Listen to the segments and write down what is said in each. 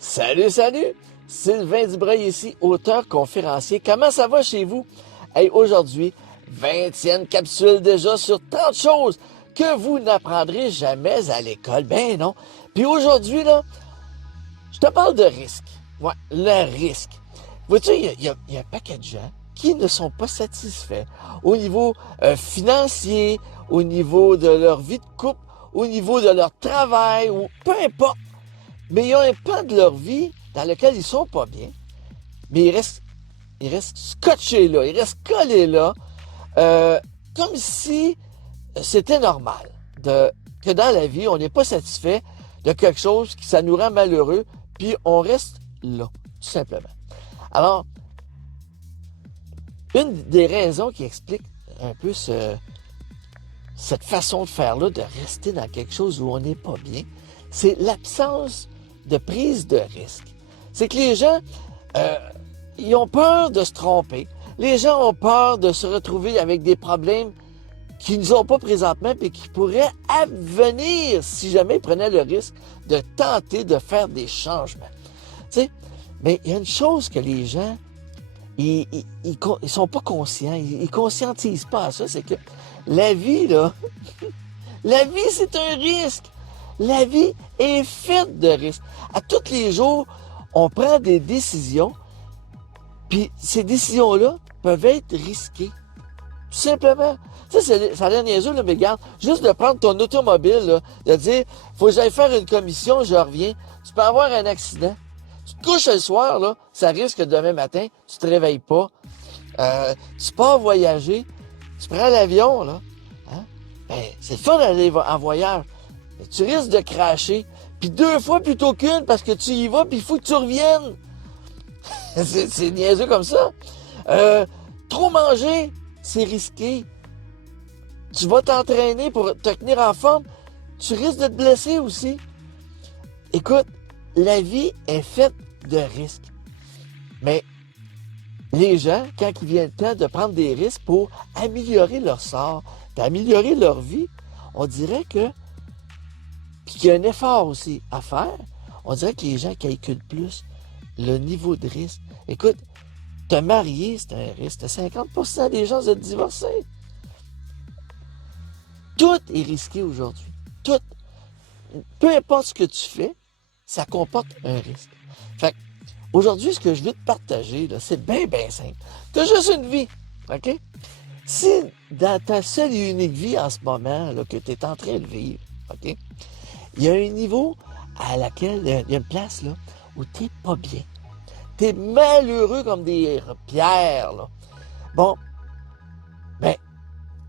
Salut, salut! Sylvain Dubreuil ici, auteur conférencier. Comment ça va chez vous? Hey, aujourd'hui, 20e capsule déjà sur 30 choses que vous n'apprendrez jamais à l'école. Ben non. Puis aujourd'hui, là, je te parle de risque. Ouais, le risque. Vois-tu, il y a un paquet de gens qui ne sont pas satisfaits au niveau financier, au niveau de leur vie de couple, au niveau de leur travail, ou peu importe. Mais il y a un pan de leur vie dans lequel ils sont pas bien, mais ils restent scotchés là, ils restent collés là, comme si c'était normal que dans la vie, on n'est pas satisfait de quelque chose qui ça nous rend malheureux, puis on reste là, tout simplement. Alors, une des raisons qui explique un peu cette façon de faire-là, de rester dans quelque chose où on n'est pas bien, c'est l'absence de prise de risque. C'est que les gens, ils ont peur de se tromper. Les gens ont peur de se retrouver avec des problèmes qu'ils n'ont pas présentement et qui pourraient advenir si jamais ils prenaient le risque de tenter de faire des changements. Tu sais, mais il y a une chose que les gens, ils sont pas conscients, ils conscientisent pas à ça, c'est que la vie, là, la vie, c'est un risque. La vie est faite de risques. À tous les jours, on prend des décisions, puis ces décisions-là peuvent être risquées. Tout simplement. Tu sais, ça a l'air niaiseux, là, mais regarde, juste de prendre ton automobile, là, de dire, faut que j'aille faire une commission, je reviens. Tu peux avoir un accident. Tu te couches le soir, là, ça risque que demain matin, tu te réveilles pas. Tu pars voyager, tu prends l'avion, là. Hein? Ben, c'est le fun d'aller en voyage. Mais tu risques de cracher, puis 2 fois plutôt qu'une, parce que tu y vas, puis il faut que tu reviennes. c'est niaiseux comme ça. Trop manger, c'est risqué. Tu vas t'entraîner pour te tenir en forme, tu risques de te blesser aussi. Écoute, la vie est faite de risques. Mais les gens, quand il vient le temps de prendre des risques pour améliorer leur sort, d'améliorer leur vie, on dirait que puis qu'il y a un effort aussi à faire, on dirait que les gens calculent plus le niveau de risque. Écoute, te marier, c'est un risque. 50% des gens se divorcer. Tout est risqué aujourd'hui. Tout. Peu importe ce que tu fais, ça comporte un risque. Fait que, aujourd'hui, ce que je veux te partager, là, c'est bien, bien simple. Tu as juste une vie, OK? Si dans ta seule et unique vie en ce moment là, que tu es en train de vivre, OK? Il y a un niveau à laquelle il y a une place là, où tu n'es pas bien. Tu es malheureux comme des pierres. Là. Bon, ben,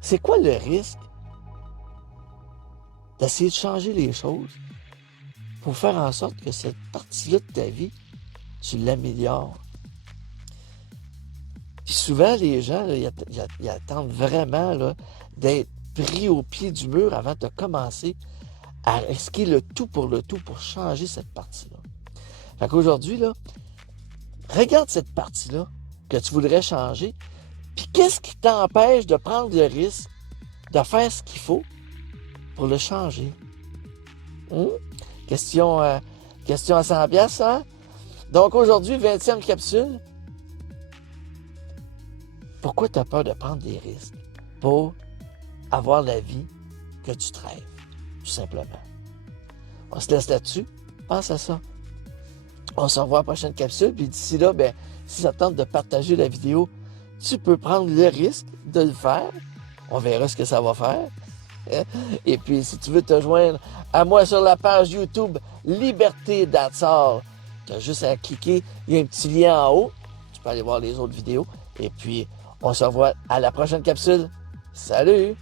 c'est quoi le risque d'essayer de changer les choses pour faire en sorte que cette partie-là de ta vie, tu l'améliores? Puis souvent, les gens, là, ils attendent vraiment là, d'être pris au pied du mur avant de commencer à risquer le tout pour changer cette partie-là. Fait qu'aujourd'hui, là, regarde cette partie-là que tu voudrais changer, puis qu'est-ce qui t'empêche de prendre le risque de faire ce qu'il faut pour le changer? Question à 100$, hein? Donc aujourd'hui, 20e capsule. Pourquoi tu as peur de prendre des risques pour avoir la vie que tu te rêves? Tout simplement. On se laisse là-dessus. Pense à ça. On se revoit à la prochaine capsule. Puis d'ici là, ben, si ça te tente de partager la vidéo, tu peux prendre le risque de le faire. On verra ce que ça va faire. Et puis, si tu veux te joindre à moi sur la page YouTube Liberté d'Atsar, tu as juste à cliquer. Il y a un petit lien en haut. Tu peux aller voir les autres vidéos. Et puis, on se revoit à la prochaine capsule. Salut!